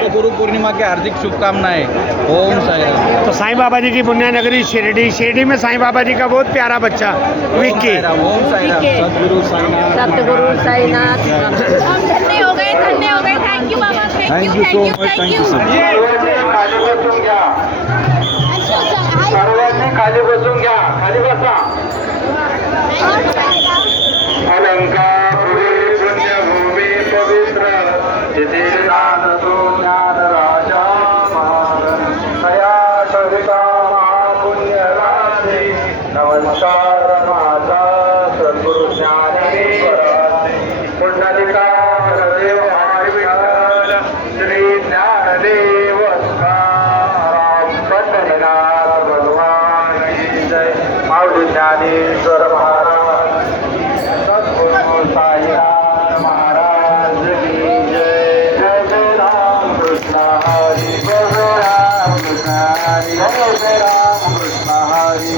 को गुरु पूर्णिमा की हार्दिक शुभकामनाएं। ओम साई राम। तो साईं बाबा जी की पुण्यनगरी शिरडी, शिरडी में साईं बाबा जी का बहुत प्यारा बच्चा विक्की। ओम साई राम। सतगुरु साईनाथ। सतगुरु साईनाथ। हम धन्य हो गए, धन्य हो गए। Thank you Baba, thank you so much, thank you so much. खाली बसून घ्या, सर्वांनी खाली बसून घ्या, खाली बसा. अलंकापुरी पुण्यभूमी पवित्र तिथे नांदतो ज्ञानराजा महाराज. तया सविता महापुण्यरात्री नमस्कार माझा सद्गुरु ज्ञानेश्वराचे. पुंडलिका हरदेव हरी विठ्ठल श्री ज्ञानदेव राम पंढरीनाथ भगवान की जय. माऊली ज्ञानेश्वर महाराज, सद्गुरु साईनाथ महाराज की जय. जय जय राम कृष्ण हरी, जय जय राम कृष्ण हरी, जय जय राम कृष्ण हरी,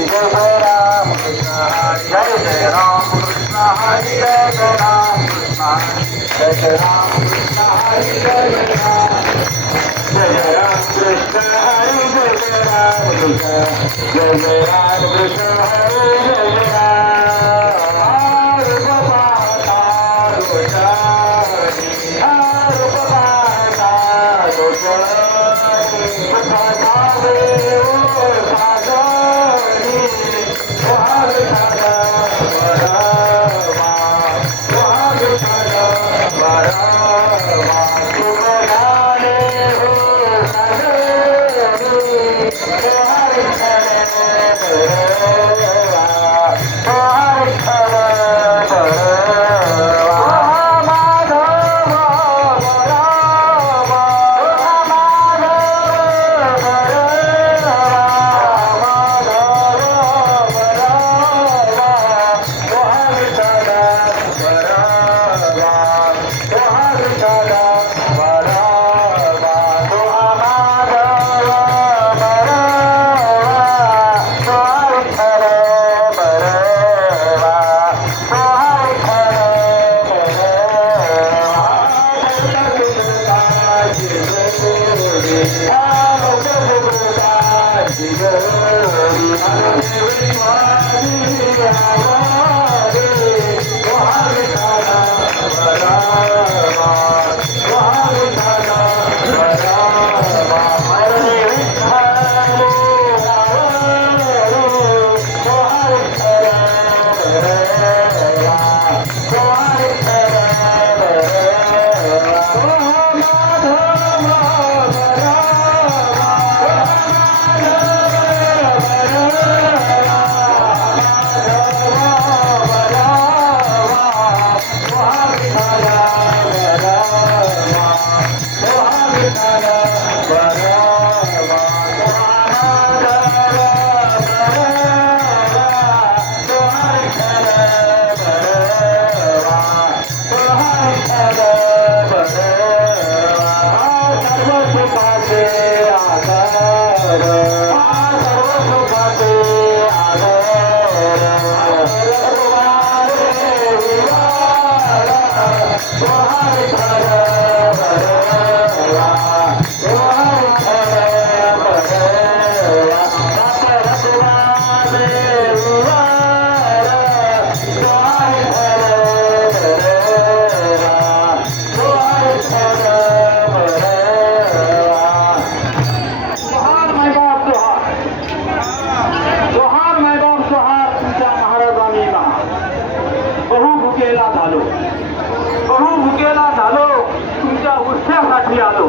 जय जय राम कृष्ण हरी, जय जय राम कृष्ण हरी, जय जय राम कृष्ण हरी, जय जय राम कृष्ण हरी, जय जय राम. जय जय राम कृष्ण हरी, जय जय राम कृष्ण, जय जय राम कृष्ण हरी, जय जय राम. हर बाबा दोषारी, हर बाबा दोषारी, साधे ओ साधरी, हर साधा बरमा, हर साधा बरमा. तुम जाने हो साधरी, हर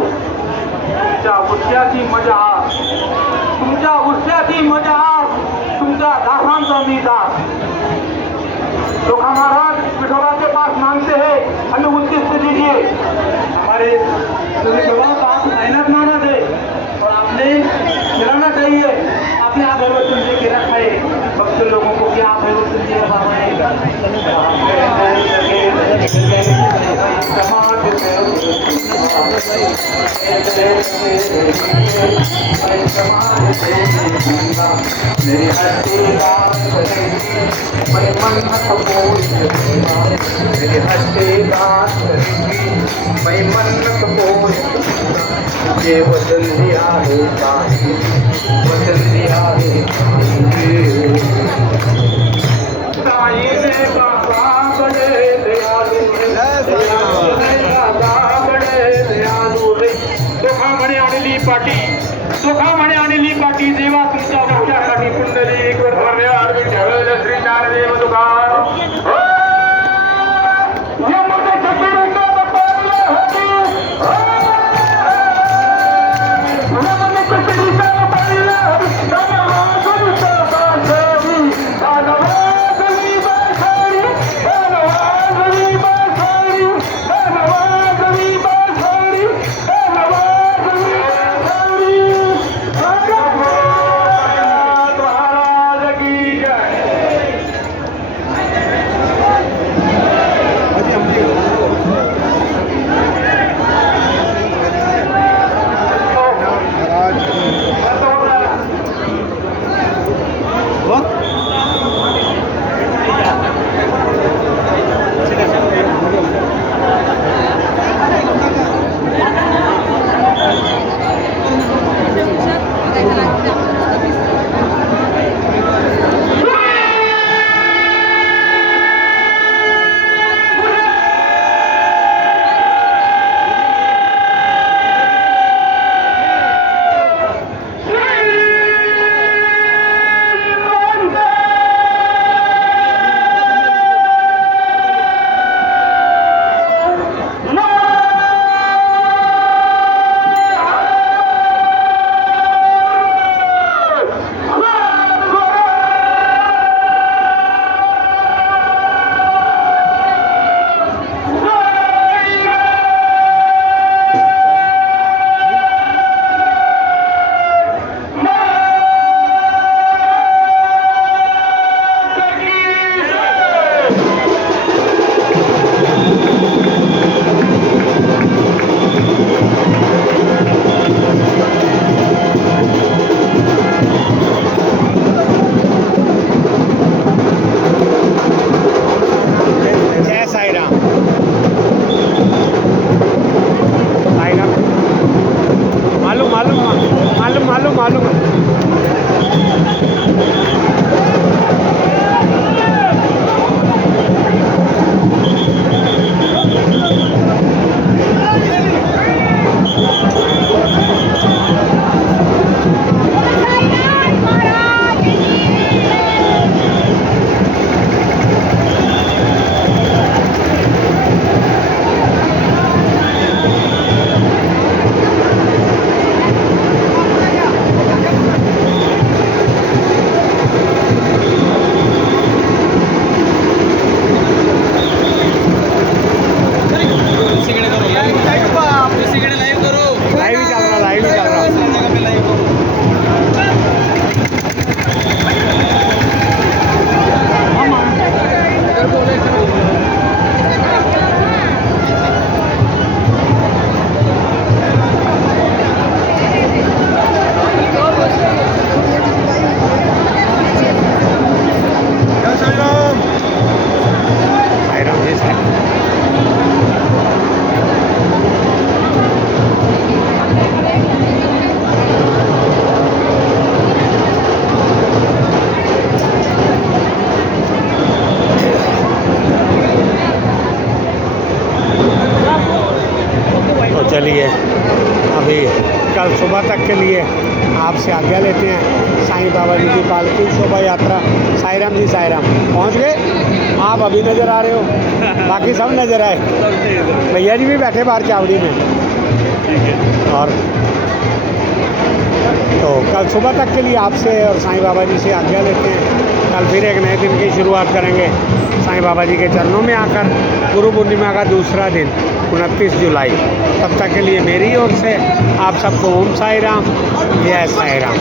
तुमच्या उत्सवाची मजा, तुमच्या उत्सवाची मजा, तुमच्या दासांचा मी दास. लोखा महाराज पिठोरा के पास मांगते हैं, हमें उद्देश्य से दीजिए. हमारे पास मेहनत माना दे और आपने खिलाना चाहिए. आपने अगरबत्ती से के रखा है भक्त लोगों को, क्या अगरबत्ती दिया बाबा ने. मेरी हस्ती दास करेगी, मैं मन्नत पूरी करूंगा. मेरी हस्ती दास करेगी, मैं मन्नत पूरी करूंगा. तुझे वसंती आहे काही वसंती आहे काही साईने बाबा बडे दयालु दादा बडे दयालु रे सुखामणी आणली पाटी सुखामणी आणली पाटी देवा तुमच्या भक्तासाठी पुंडलिक धन्यवाद विठ्ठल श्री ज्ञानदेव तुकाराम चलिए अभी कल सुबह तक के लिए आपसे आज्ञा लेते हैं। साईं बाबा जी की पालकी शोभा यात्रा साईराम जी साईराम पहुंच गए। आप अभी नज़र आ रहे हो, बाकी सब नज़र आए। भैया जी भी बैठे बाहर चावड़ी में। और तो कल सुबह तक के लिए आपसे और साईं बाबा जी से आज्ञा लेते हैं। कल फिर एक नए दिन की शुरुआत करेंगे साईं बाबा जी के चरणों में आकर। गुरु पूर्णिमा का दूसरा दिन 29 जुलाई। तब तक के लिए मेरी ओर से आप सबको ओम साई राम, जय साई राम।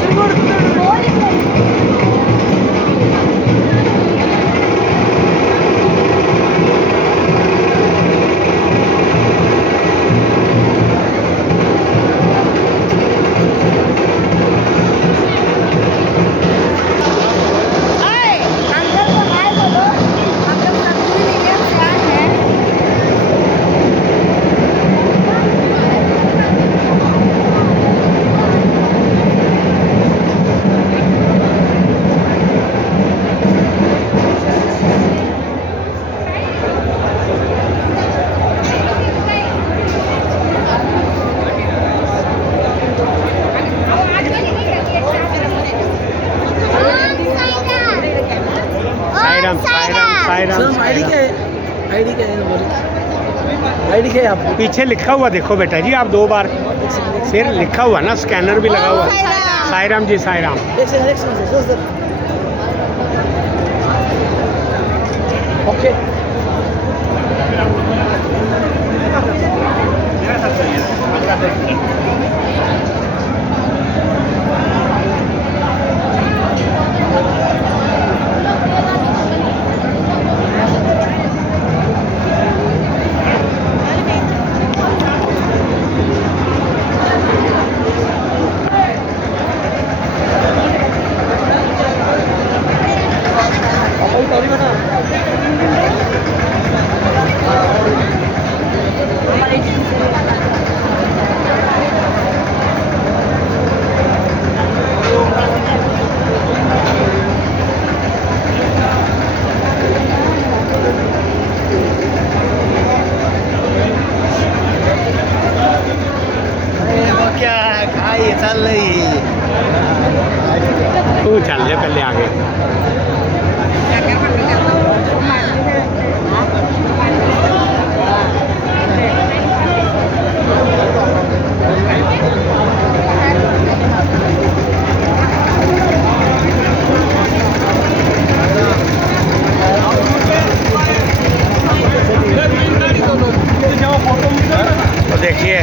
आईडी क्या है बोलिए आईडी क्या है आपको पीछे लिखा हुआ देखो बेटा जी, आप 2 बार फिर लिखा हुआ ना, स्कैनर भी लगा हुआ। साई राम जी, साई राम। एक सेकंड सर ओके तू चल ले पहले आगे। तो देखिए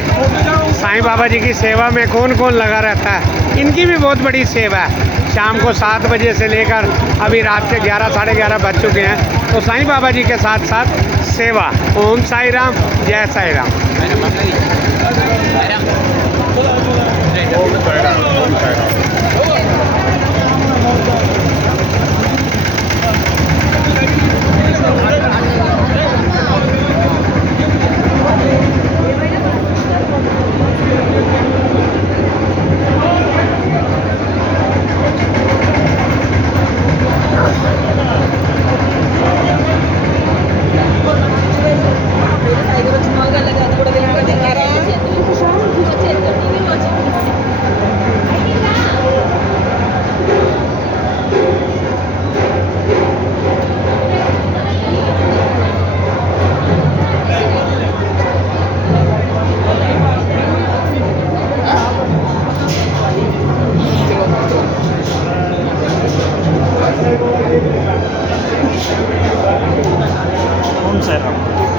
साईं बाबा जी की सेवा में कौन कौन लगा रहता है। इनकी भी बहुत बड़ी सेवा है। शाम को 7 बजे से लेकर अभी रात के 11 साढ़े 11 बज चुके हैं। तो साईं बाबा जी के साथ साथ सेवा। ओम साई राम, जय साई राम। ओम साई राम।